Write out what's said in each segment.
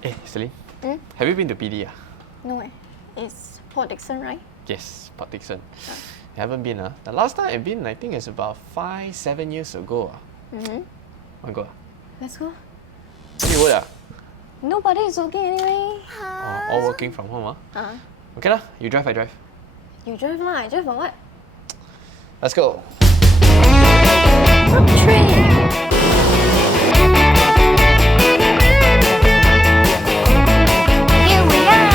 Hey, Seline. Have you been to PD? No, it's Port Dickson, right? Yes, Port Dickson. You haven't been, The last time I've been, I think it's about 5-7 years ago. Wanna go? Let's go. You would, Nobody is working anyway. all working from home, Okay lah, you drive, I drive. You drive lah, I drive for what? Let's go. Train. Here we are.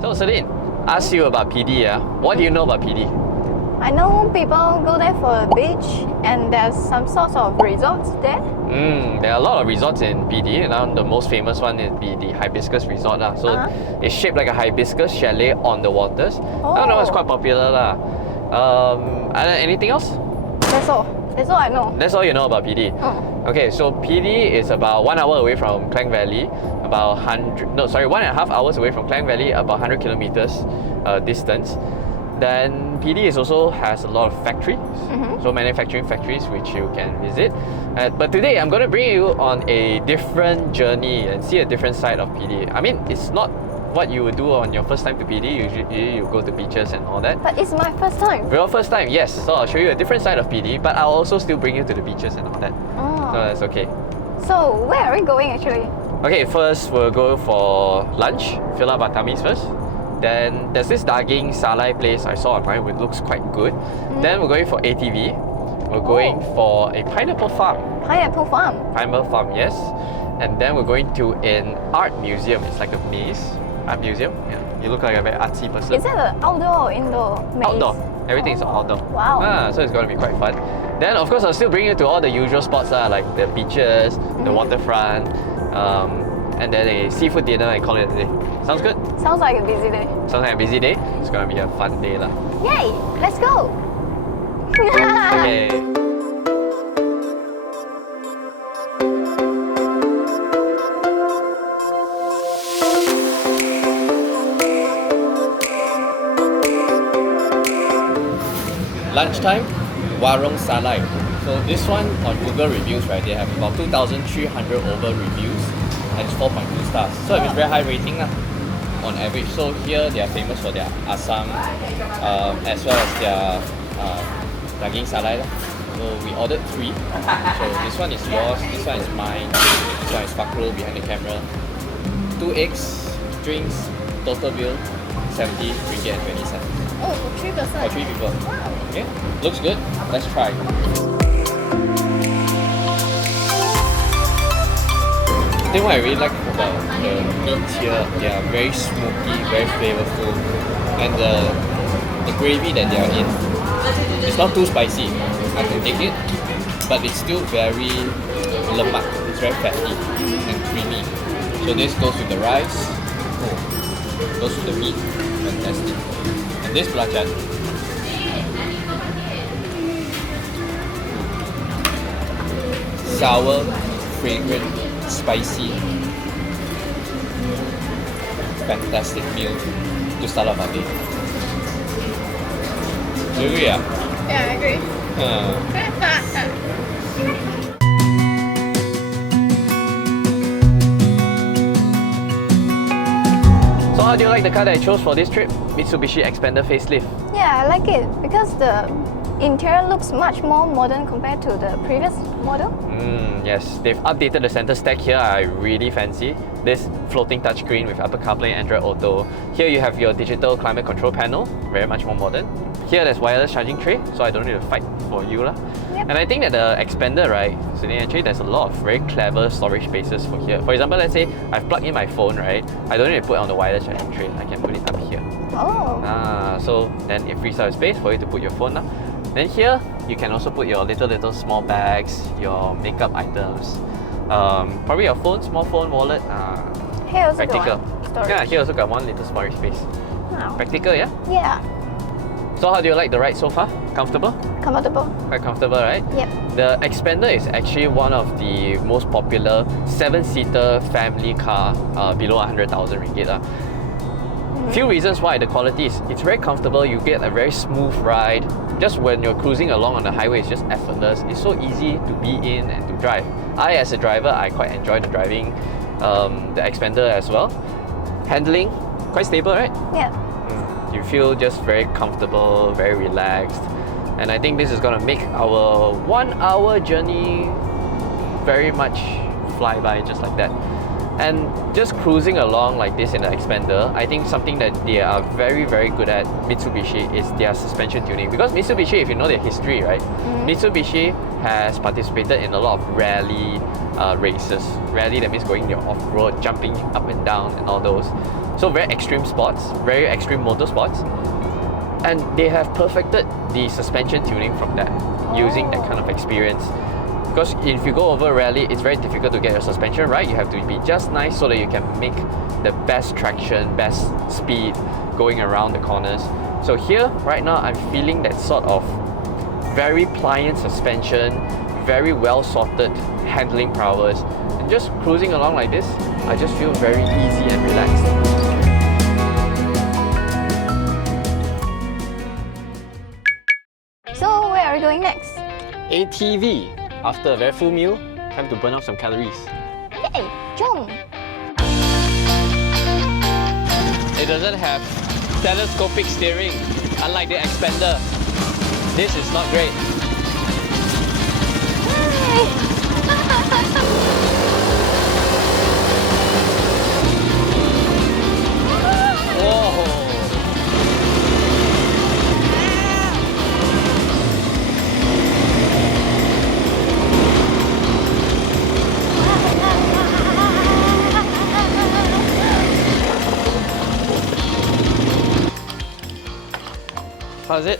So Celine, ask you about PD, What do you know about PD? I know people go there for a beach and there's some sorts of resorts there. There are a lot of resorts in PD. Now the most famous one is the Hibiscus Resort. So it's shaped like a hibiscus chalet on the waters. I don't know, it's quite popular. Anything else? That's all. That's all I know. That's all you know about PD. Okay, so PD is about 1 hour away from Klang Valley, about 1.5 hours away from Klang Valley, about 100 kilometers distance. Then PD also has a lot of factories, so manufacturing factories which you can visit. But today I'm going to bring you on a different journey and see a different side of PD. I mean, it's not what you would do on your first time to PD. Usually you go to beaches and all that. But it's my first time. Your first time, yes. So I'll show you a different side of PD, but I'll also still bring you to the beaches and all that. So that's okay. So where are we going actually? Okay, first we'll go for lunch, fill up our tummies first. Then there's this daging salai place I saw online which looks quite good. Then we're going for ATV. We're going for a pineapple farm. Pineapple farm? Pineapple farm, yes. And then we're going to an art museum. It's like a maze. Art museum. Yeah. You look like a very artsy person. Is it an outdoor or indoor maze? Outdoor. Everything is outdoor. Wow. So it's going to be quite fun. Then of course I'll still bring you to all the usual spots like the beaches, the waterfront, and then a seafood dinner and call it a day. Sounds good? Sounds like a busy day. Sounds like a busy day. It's gonna be a fun day lah. Yay! Let's go! Okay. Lunchtime, Warung Salai. So this one on Google reviews, right? They have about 2,300 over reviews and it's 4.2 stars. So it's very high rating on average. So here they are famous for their asam as well as their daging salai. So we ordered 3. So this one is yours, this one is mine, this one is Fakro behind the camera. 2 eggs, drinks, total bill 70 ringgit and 20 cents. Oh, for 3 person? For 3 people. Wow. Okay, looks good. Let's try. I think what I really like about the meats here, they are very smoky, very flavorful, and the gravy that they are in, it's not too spicy. I can take it, but it's still very lemak. It's very fatty and creamy. So this goes with the rice, goes with the meat, fantastic. And this belacan, sour, fragrant, spicy, fantastic meal to start off our day. Do you agree? Yeah, I agree. So how do you like the car that I chose for this trip? Mitsubishi XPANDER Facelift. Yeah, I like it because the interior looks much more modern compared to the previous model. Yes, they've updated the center stack here. I really fancy this floating touchscreen with Apple CarPlay and Android Auto. Here you have your digital climate control panel, very much more modern. Here there's wireless charging tray, so I don't need to fight for you lah. Yep. And I think that the XPANDER, right, so actually there's a lot of very clever storage spaces for here. For example, let's say I've plugged in my phone, right, I don't need to put it on the wireless charging tray. I can put it up here. So then it frees up space for you to put your phone now. Then here, you can also put your little small bags, your makeup items, probably your phone, small phone, wallet. Here also Practical. got one storage. Yeah, here also got one little storage space. Wow. Practical, yeah? Yeah. So how do you like the ride so far? Comfortable? Comfortable. Quite comfortable, right? Yep. The XPANDER is actually one of the most popular 7-seater family car below 100,000 ringgit. Few reasons why. The quality is, it's very comfortable. You get a very smooth ride. Just when you're cruising along on the highway, it's just effortless. It's so easy to be in and to drive. As a driver, I quite enjoy the driving the XPANDER as well. Handling, quite stable, right? Yeah. You feel just very comfortable, very relaxed. And I think this is gonna make our 1 hour journey very much fly by just like that. And just cruising along like this in the XPANDER, I think something that they are very, very good at, Mitsubishi, is their suspension tuning. Because Mitsubishi, if you know their history, right? Mitsubishi has participated in a lot of rally races. Rally, that means going off-road, jumping up and down and all those. So very extreme sports, very extreme motorsports. And they have perfected the suspension tuning from that, using that kind of experience. Because if you go over rally, it's very difficult to get your suspension right. You have to be just nice so that you can make the best traction, best speed going around the corners. So here, right now, I'm feeling that sort of very pliant suspension, very well sorted handling prowess. And just cruising along like this, I just feel very easy and relaxed. So where are we going next? ATV. After a very full meal, time to burn off some calories. Yay! Jom! It doesn't have telescopic steering, unlike the XPANDER. This is not great. Whoa! How's it?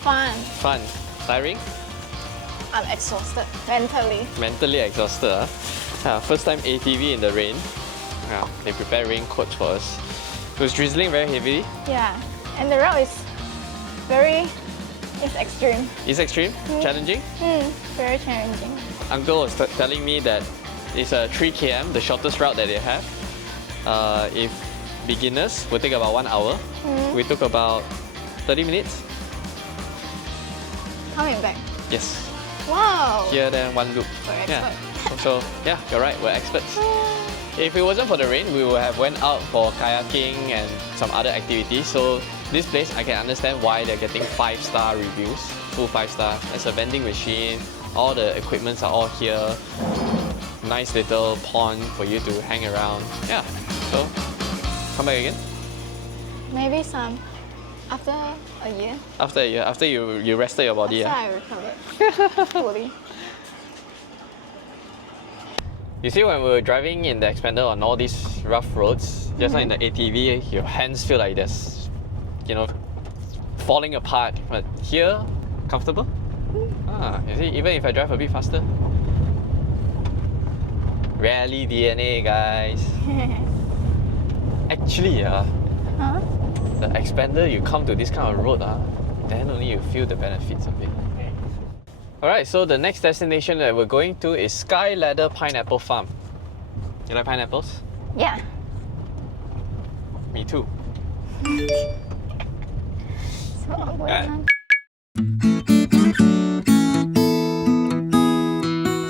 Fun. Fun. Tiring? I'm exhausted mentally. Mentally exhausted. First time ATV in the rain. They prepared raincoats for us. It was drizzling very heavily. Yeah, and the route is it's extreme. It's extreme? Challenging? Very challenging. Uncle was telling me that it's a 3 km, the shortest route that they have. If beginners, will take about 1 hour. We took about 30 minutes. Coming back. Yes. Wow. Here, then one loop. We're Yeah. expert. So yeah, you're right. We're experts. If it wasn't for the rain, we would have went out for kayaking and some other activities. So this place, I can understand why they're getting 5-star reviews, full 5-star. There's a vending machine. All the equipments are all here. Nice little pond for you to hang around. Yeah. So come back again. Maybe some after a year. After a year, after you rested your body. After I recovered fully. You see, when we were driving in the XPANDER on all these rough roads, just like in the ATV, your hands feel like there's, falling apart. But here, comfortable. You see, even if I drive a bit faster. Rally DNA, guys. Actually, the XPANDER, you come to this kind of road, then only you feel the benefits of it. Alright, so the next destination that we're going to is Sky Ladder Pineapple Farm. You like pineapples? Yeah. Me too. So awkward, man.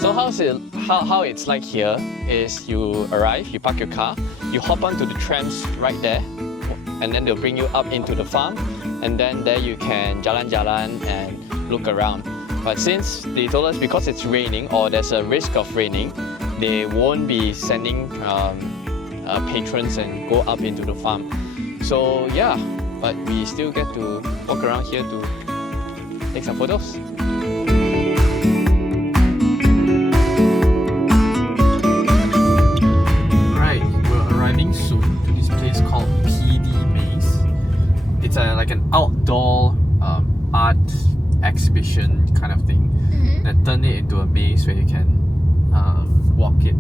So how it's like here is you arrive, you park your car, you hop onto the trams right there, and then they'll bring you up into the farm, and then there you can jalan-jalan and look around. But since they told us because it's raining or there's a risk of raining, they won't be sending patrons and go up into the farm. So yeah, but we still get to walk around here to take some photos. Right, we're arriving soon to this place called PD Maze. It's like an outdoor art exhibition kind of thing that turned it into a maze where you can walk it.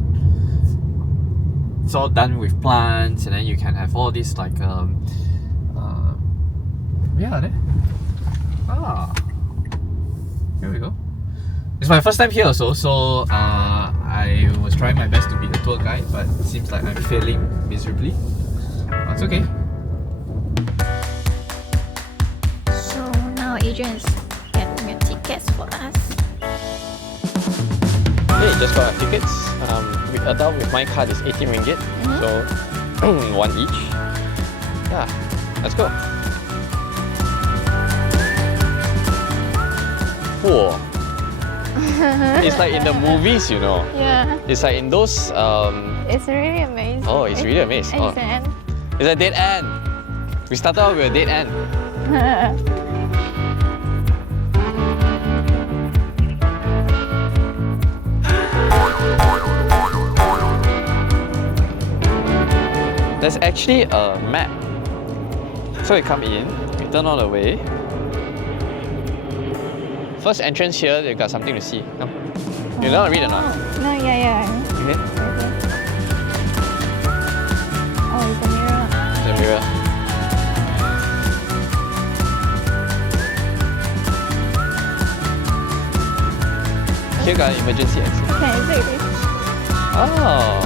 It's all done with plants, and then you can have all this like here we go. It's my first time here also, so I was trying my best to be the tour guide, but it seems like I'm failing miserably. It's okay. Adrian's getting a tickets for us. Hey, just got our tickets. With adult with my card is 18 ringgit. So one each. Yeah, let's go. Whoa. It's like in the movies, you know. Yeah. It's like in those It's really amazing. oh, it's really amazing. It's an end. It's a dead end. We started out with a dead end. There's actually a map. So we come in, we turn all the way. First entrance here, they got something to see. Come. You don't want to read or not? No, yeah. Okay. Oh, it's a mirror. The mirror. Here got an emergency exit. Okay, is it? Oh.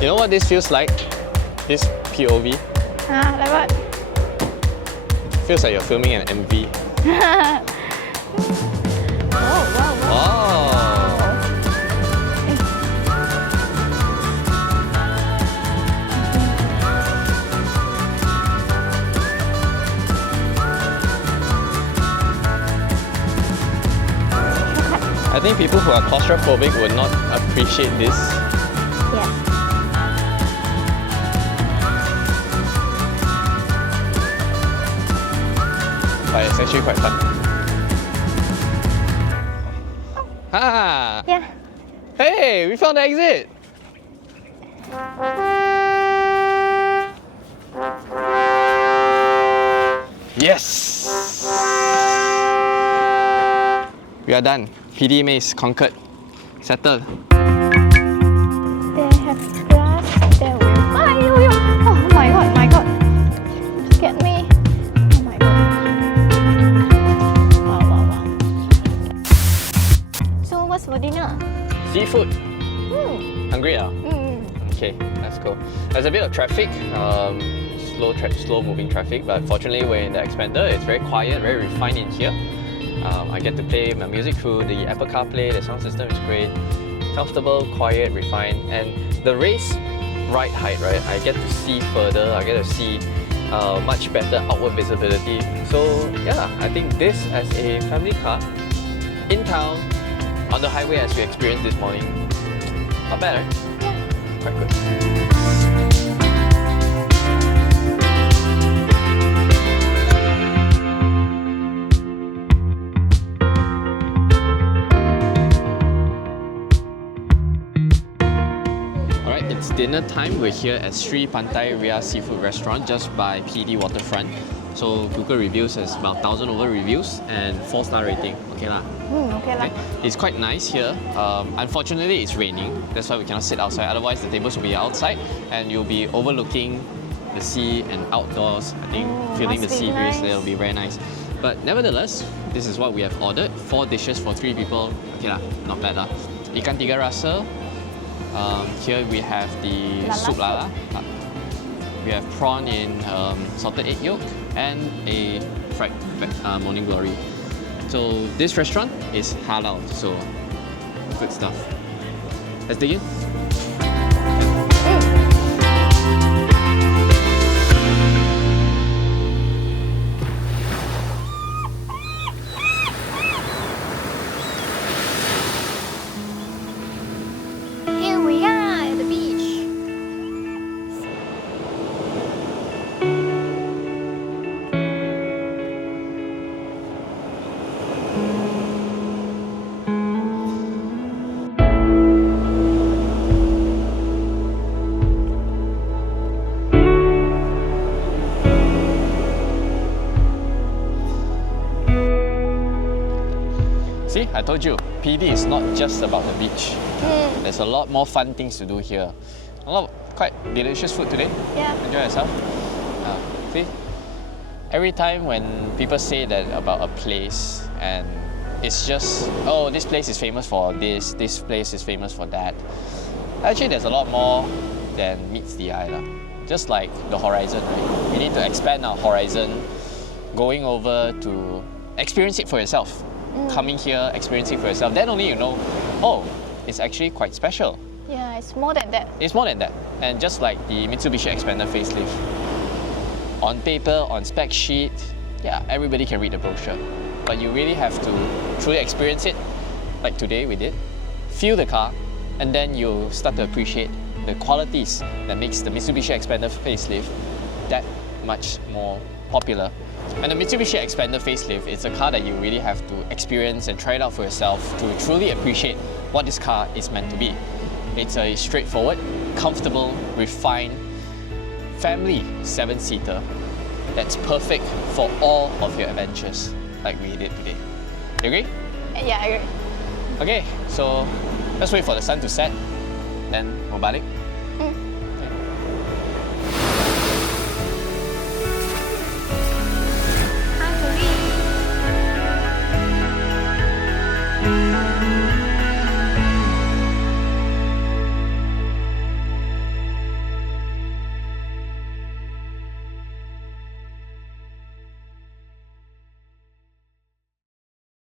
You know what this feels like? This POV? Like what? Feels like you're filming an MV. Wow. Oh. I think people who are claustrophobic would not appreciate this. Yeah. But it's actually quite fun. Ah! Yeah. Hey, we found the exit! Yes! We are done. PD maze conquered. Settled. They have glass. They will. Oh my god. Get me. Oh my god. Wow. So what's for dinner? Seafood. Hungry now? Okay, let's go. There's a bit of traffic, slow moving traffic, but fortunately we're in the Expander. It's very quiet, very refined in here. I get to play my music through the Apple CarPlay. The sound system is great, comfortable, quiet, refined, and the race ride height, right? I get to see further. I get to see much better outward visibility. So yeah, I think this as a family car in town on the highway as we experienced this morning, not bad, right? Yeah. Quite good. Alright, it's dinner time. We're here at Sri Pantai Ria Seafood Restaurant just by PD Waterfront. So Google reviews has about 1,000 over reviews and 4-star rating. Okay lah. Okay lah. It's quite nice here. Unfortunately, it's raining. That's why we cannot sit outside. Otherwise, the tables will be outside and you'll be overlooking the sea and outdoors. I think feeling the sea breeze there will be very nice. But nevertheless, this is what we have ordered. 4 dishes for 3 people. Okay lah, not bad lah. Ikan tiga rasa. Here we have the soup lala. We have prawn in salted egg yolk and a fried morning glory. So this restaurant is halal, so good stuff. Let's dig in. Here we are at the beach. See, I told you, PD is not just about the beach. There's a lot more fun things to do here. A lot of quite delicious food today. Yeah. Enjoy yourself. See, every time when people say that about a place and it's just, oh, this place is famous for this place is famous for that. Actually, there's a lot more than meets the eye. Just like the horizon, right? We need to expand our horizon, going over to experience it for yourself. Coming here, experiencing for yourself. Then only you know, oh, it's actually quite special. Yeah, it's more than that. It's more than that. And just like the Mitsubishi XPANDER Facelift, on paper, on spec sheet, yeah, everybody can read the brochure. But you really have to truly experience it, like today we did. Feel the car, and then you'll start to appreciate the qualities that makes the Mitsubishi XPANDER Facelift that much more popular. And the Mitsubishi XPANDER Facelift is a car that you really have to experience and try it out for yourself to truly appreciate what this car is meant to be. It's a straightforward, comfortable, refined, family 7-seater that's perfect for all of your adventures like we did today. You agree? Yeah, I agree. Okay, so let's wait for the sun to set, then we'll balik.